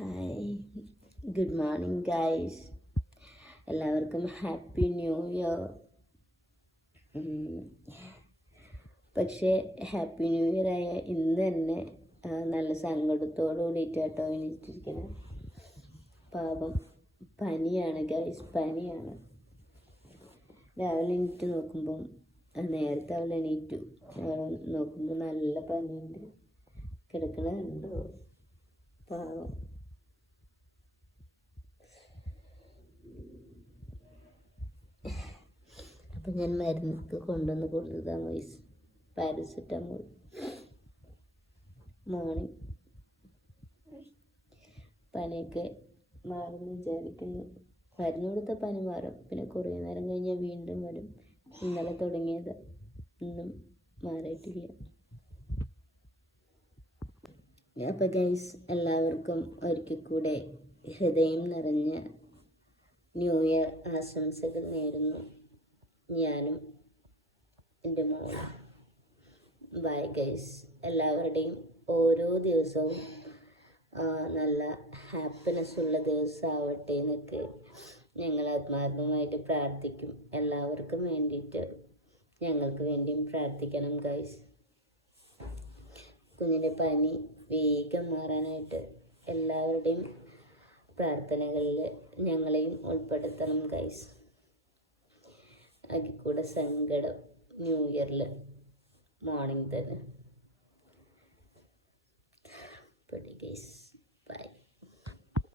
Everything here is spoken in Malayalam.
Hi, good morning guys. എല്ലാവർക്കും ഹാപ്പി ന്യൂ ഇയർ. പക്ഷേ ഹാപ്പി ന്യൂ ഇയർ ആയ ഇന്ന് തന്നെ നല്ല സങ്കടത്തോടു കൂടിയിട്ടാട്ടോ എണീറ്റിരിക്കുന്നത്. പാപം പനിയാണ് ഗൈസ്, പനിയാണ്. രാവിലെ എണീറ്റ് നോക്കുമ്പം നേരത്തെ അവൾ എണീറ്റു നോക്കുമ്പോൾ നല്ല പനിയുണ്ട്. കിടക്കണുണ്ടോ പാവം. അപ്പം ഞാൻ മരുന്നൊക്കെ കൊണ്ടുവന്ന് കൊടുത്തതാണ് വയസ്സ്, പാരസെറ്റമോൾ. മോർണിംഗ് പനിയൊക്കെ മാറുമെന്ന് വിചാരിക്കുന്നു. മരുന്ന് കൊടുത്ത പനി മാറും, പിന്നെ കുറേ നേരം കഴിഞ്ഞാൽ വീണ്ടും വരും. ഇന്നലെ തുടങ്ങിയത് ഇന്നും മാറിയിട്ടില്ല. അപ്പോൾ ഗൈസ്, എല്ലാവർക്കും ഒരിക്കൽ കൂടെ ഹൃദയം നിറഞ്ഞ ന്യൂ ഇയർ ആശംസകൾ നേരുന്നു. ഞാനും എൻ്റെ മോളും. Bye guys. എല്ലാവരുടെയും ഓരോ ദിവസവും നല്ല ഹാപ്പിനെസ് ഉള്ള ദിവസമാവട്ടെ എന്നൊക്കെ ഞങ്ങൾ ആത്മാർത്ഥമായിട്ട് പ്രാർത്ഥിക്കും. എല്ലാവർക്കും വേണ്ടിയിട്ട് ഞങ്ങൾക്ക് വേണ്ടിയും പ്രാർത്ഥിക്കണം ഗൈസ്. കുഞ്ഞിൻ്റെ പനി വേഗം മാറാനായിട്ട് എല്ലാവരുടെയും പ്രാർത്ഥനകളിൽ ഞങ്ങളെയും ഉൾപ്പെടുത്തണം ഗൈസ്. അതിൽ കൂടെ സങ്കടം ന്യൂ ഇയറിൽ മോർണിംഗ് തന്നെ. Guys bye.